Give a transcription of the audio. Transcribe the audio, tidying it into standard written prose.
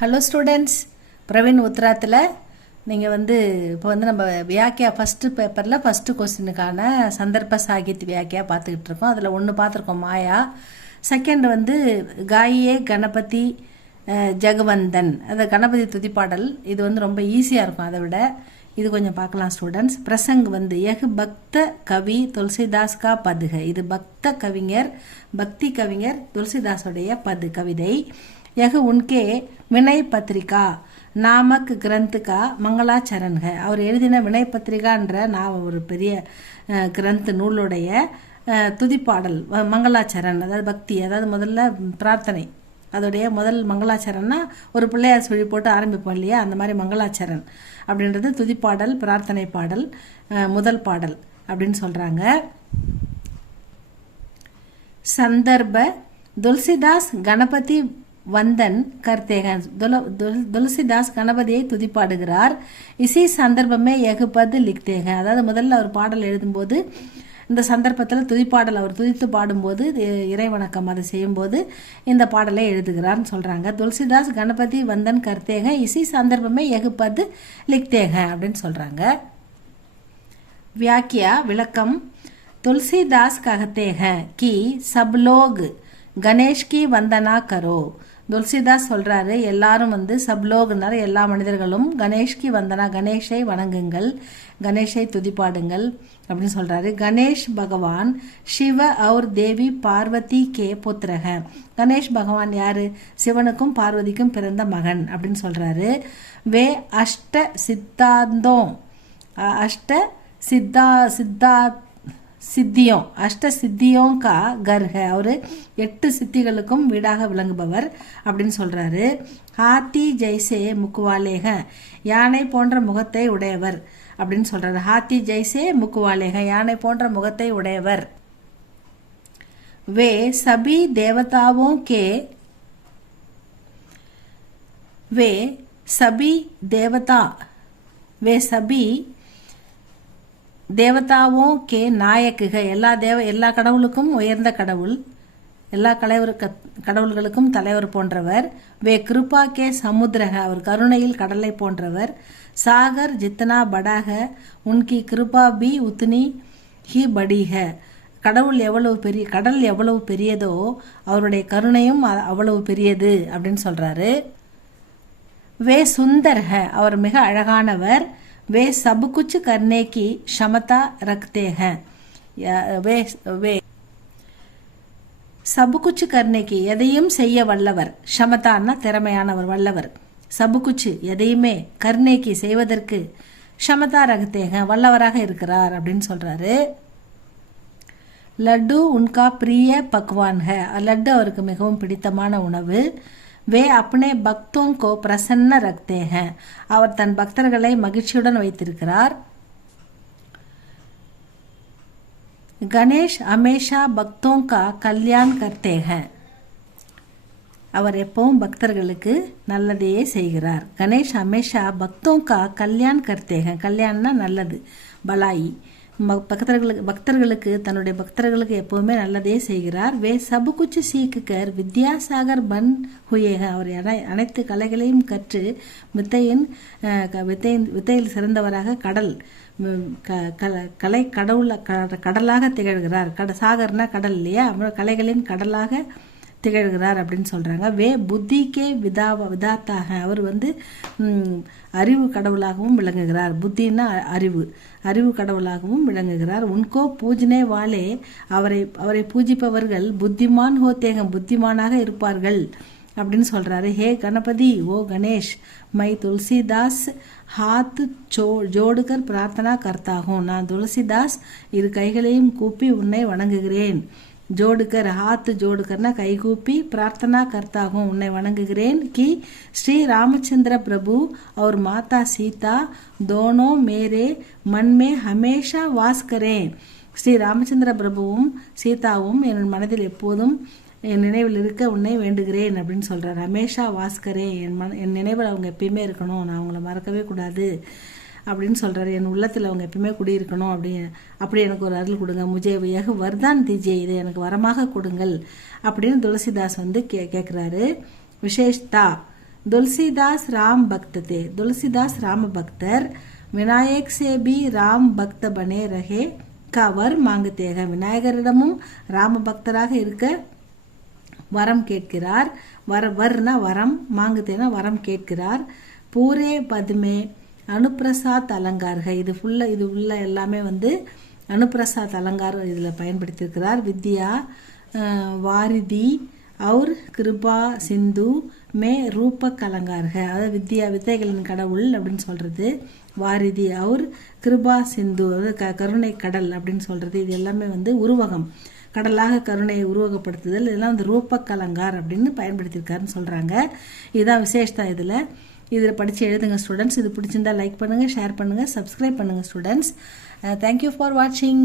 Hello students, Praveen உத்ராத்தில் நீங்கள் இப்போ நம்ம வியாக்கியா ஃபஸ்ட்டு பேப்பரில் ஃபஸ்ட்டு கொஸ்டினுக்கான சந்தர்ப்ப சாகித்ய வியாக்கியா பார்த்துக்கிட்டு இருக்கோம். அதில் ஒன்று பார்த்துருக்கோம் மாயா. செகண்ட் காயே கணபதி ஜெகவந்தன், அந்த கணபதி துதிப்பாடல். இது ரொம்ப ஈஸியாக இருக்கும். அதை விட இது கொஞ்சம் பார்க்கலாம் ஸ்டூடெண்ட்ஸ். பிரசங் எஹ் பக்த கவி துளசிதாஸ் கா பதுக. இது பக்த கவிஞர், பக்தி கவிஞர் துளசிதாஸுடைய கவிதை. यह उनके विनय पत्रिका नामक ग्रंथ का मंगलाचरण है. அவர் எழுதின வினய் பத்திரிகான்ற ஒரு பெரிய கிரந்த் நூலுடைய துதிப்பாடல் மங்களாச்சரண், அதாவது பக்தி, அதாவது முதல்ல பிரார்த்தனை. அதோடைய முதல் மங்களாச்சரன்னா ஒரு பிள்ளையார் சொல்லி போட்டு ஆரம்பிப்போம் இல்லையா, அந்த மாதிரி மங்களாச்சரண் அப்படின்றது துதிப்பாடல், பிரார்த்தனை பாடல், முதல் பாடல் அப்படின்னு சொல்றாங்க. சந்தர்ப்ப துளசிதாஸ் கணபதி வந்தன் करते हैं. துளசிதாஸ் கணபதியை துதிப்பாடுகிறார். இசி சந்தர்ப்பமே எகுபது லிக்தே हैं. அதாவது முதல்ல அவர் பாடல் எழுதும்போது இந்த சந்தர்ப்பத்தில் துதிப்பாடல் அவர் துதித்து பாடும்போது இறைவணக்கம் அதை செய்யும்போது இந்த பாடலை எழுதுகிறார்னு சொல்கிறாங்க. துளசிதாஸ் கணபதி வந்தன் करते हैं இசி சந்தர்ப்பமே எகுபது லிக்தே हैं அப்படின்னு சொல்கிறாங்க. व्याख्या विलकम. तुलसीदास कहते हैं कि सब लोग गणेश की वंदना करो. துளசிதாஸ் சொல்றாரு, எல்லாரும் சப்லோக்னார் எல்லா மனிதர்களும் கணேஷ்கி வந்தனா, கணேஷை வணங்குங்கள், கணேஷை துதிப்பாடுங்கள் அப்படின்னு சொல்றாரு. கணேஷ் பகவான் சிவ और தேவி பார்வதி கே புத்திரக. கணேஷ் பகவான் யாரு? சிவனுக்கும் பார்வதிக்கும் பிறந்த மகன் அப்படின்னு சொல்றாரு. வே அஷ்ட சித்தாந்தோம், அஷ்ட சித்தியோं அஷ்ட சித்தியோं का घर है. அவர் 8 சித்திகளுக்கும் வீடாக விளங்குபவர் அப்படின்னு சொல்றாரு. ஹாத்தி ஜெய்சே முக்குவாலேக, யானை போன்ற முகத்தை உடையவர் அப்படின்னு சொல்றாரு. ஹாத்தி ஜெய்சே முக்குவாலேக, யானை போன்ற முகத்தை உடையவர். வே சபி தேவதாவோं के वे सभी देवता वे सभी தேவதாவோं के நாயக் है. எல்லா கடவுளுக்கும் உயர்ந்த கடவுள், எல்லா கடவுள்களுக்கும் தலைவர் போன்றவர். வே கிருபா கே சமுத்திர, அவர் கருணையில் கடலை போன்றவர். சாகர் ஜித்தனா படா है उनकी கிருபா भी उतनी ही बड़ी है. கடல் எவ்வளவு பெரியதோ அவருடைய கருணையும் அவ்வளவு பெரியது அப்படின்னு சொல்றாரு. வே சுந்தர் है, அவர் மிக அழகானவர். वे सब कुछ करने की क्षमता रखते हैं. वे सब कुछ करने की, எதையும் செய்ய வல்லவர். க்ஷமதான்னா திறமையானவர், வல்லவர். சபு குச்சு எதையுமே, கர்ணேக்கி செய்வதற்கு, க்ஷமதா ரகத்தேக வல்லவராக இருக்கிறார் அப்படின்னு சொல்றாரு. லட்டு உன்கா பிரிய பக்வான் है. லட்டு அவருக்கு மிகவும் பிடித்தமான உணவு. வே अपने भक्तों को प्रसन्न रखते हैं. அவர் தன் பக்தர்களை மகிழ்ச்சியுடன் வைத்திருக்கிறார். கணேஷ் हमेशा भक्तों का कल्याण करते हैं. அவர் எப்பவும் பக்தர்களுக்கு நல்லதையே செய்கிறார். கணேஷ் हमेशा भक्तों का कल्याण करते हैं. கல்யாணம்னா நல்லது, பலாயி. பக்தர்களுக்கு தன்னுடைய பக்தர்களுக்கு எப்பவுமே நல்லதே செய்கிறார். வே சபு குச்சு சீக்குக்கர் வித்யாசாகர் பன் ஹுயேக, அவர் அனைத்து கலைகளையும் கற்று வித்தையில் சிறந்தவராக கடலாக திகழ்கிறார். சாகர்னா கடல் இல்லையா, கலைகளின் கடலாக திகழ்கிறார் அப்படின்னு சொல்றாங்க. வே புத்திக்கே விதாத்தாக, அவர் அறிவு கடவுளாகவும் விளங்குகிறார். புத்தின்னா அறிவு கடவுளாகவும் விளங்குகிறார். உன்கோ பூஜ்னே வாலே, அவரை பூஜிப்பவர்கள் புத்திமான் ஹோத்தேகம், புத்திமானாக இருப்பார்கள் அப்படின்னு சொல்றாரு. ஹே கணபதி, ஓ கணேஷ், மை துளசிதாஸ் ஹாத் ஜோடுகர் பிரார்த்தனா கர்த்தாகும். நான் துளசிதாஸ் இரு கைகளையும் கூப்பி உன்னை வணங்குகிறேன். जोड़कर हाथ जोड़कर கைகூப்பி प्रार्थना करता हूँ, उन्हें वणंगुகிறேன் कि श्री रामचंद्र प्रभु और माता सीता दोनों मेरे मन में हमेशा वास करें. ஸ்ரீ ராமச்சந்திர பிரபுவும் சீதாவும் என் மனதில் எப்போதும் என் நினைவில் இருக்க உன்னை வேண்டுகிறேன் அப்படின்னு சொல்றார். ஹமேஷா வாஸ்கரே, என் நினைவில் அவங்க எப்பயுமே இருக்கணும், நான் அவங்கள மறக்கவே கூடாது அப்படின்னு சொல்றாரு. என் உள்ளத்தில் அவங்க எப்பயுமே குடியிருக்கணும், அப்படி எனக்கு ஒரு அருள் கொடுங்க. முஜே யஹ் வர்தான் தீஜே, இதை எனக்கு வரமாக கொடுங்கள் அப்படின்னு துளசிதாஸ் கேட்குறாரு. விசேஷ்தா तुलसीदास राम भक्त थे, तुलसीदास राम भक्तर, विनायक से भी राम भक्त बने रहे का वर मांगते हैं, விநாயகரிடமும் ராம பக்தராக இருக்க வரம் கேட்கிறார். வர்னா வரம், மாங்குதேனா வரம் கேட்கிறார். பூரே பத்மே அனுப்பிரசாத் அலங்கார்கள், இது உள்ள எல்லாமே வந்து அனுப்பிரசாத் அலங்கார் இதில் பயன்படுத்தியிருக்கிறார். வித்யா வாரிதி और கிருபா சிந்து மே ரூபக் அலங்கார்கள், அதாவது வித்தைகளின் கடவுள் அப்படின்னு சொல்றது. வாரிதி அவர் கிருபா சிந்து, அதாவது கருணை கடல் அப்படின்னு சொல்றது. இது எல்லாமே வந்து உருவகம், கடலாக கருணையை உருவகப்படுத்துதல், இதெல்லாம் வந்து ரூபக் அலங்கார் அப்படின்னு பயன்படுத்தியிருக்காருன்னு சொல்றாங்க. இதுதான் விசேஷம். இதில் படித்து எழுதுங்க ஸ்டூடெண்ட்ஸ். இது பிடிச்சிருந்தா லைக் பண்ணுங்கள், ஷேர் பண்ணுங்கள், சப்ஸ்கிரைப் பண்ணுங்கள் ஸ்டூடெண்ட்ஸ். தேங்க்யூ ஃபார் வாட்சிங்.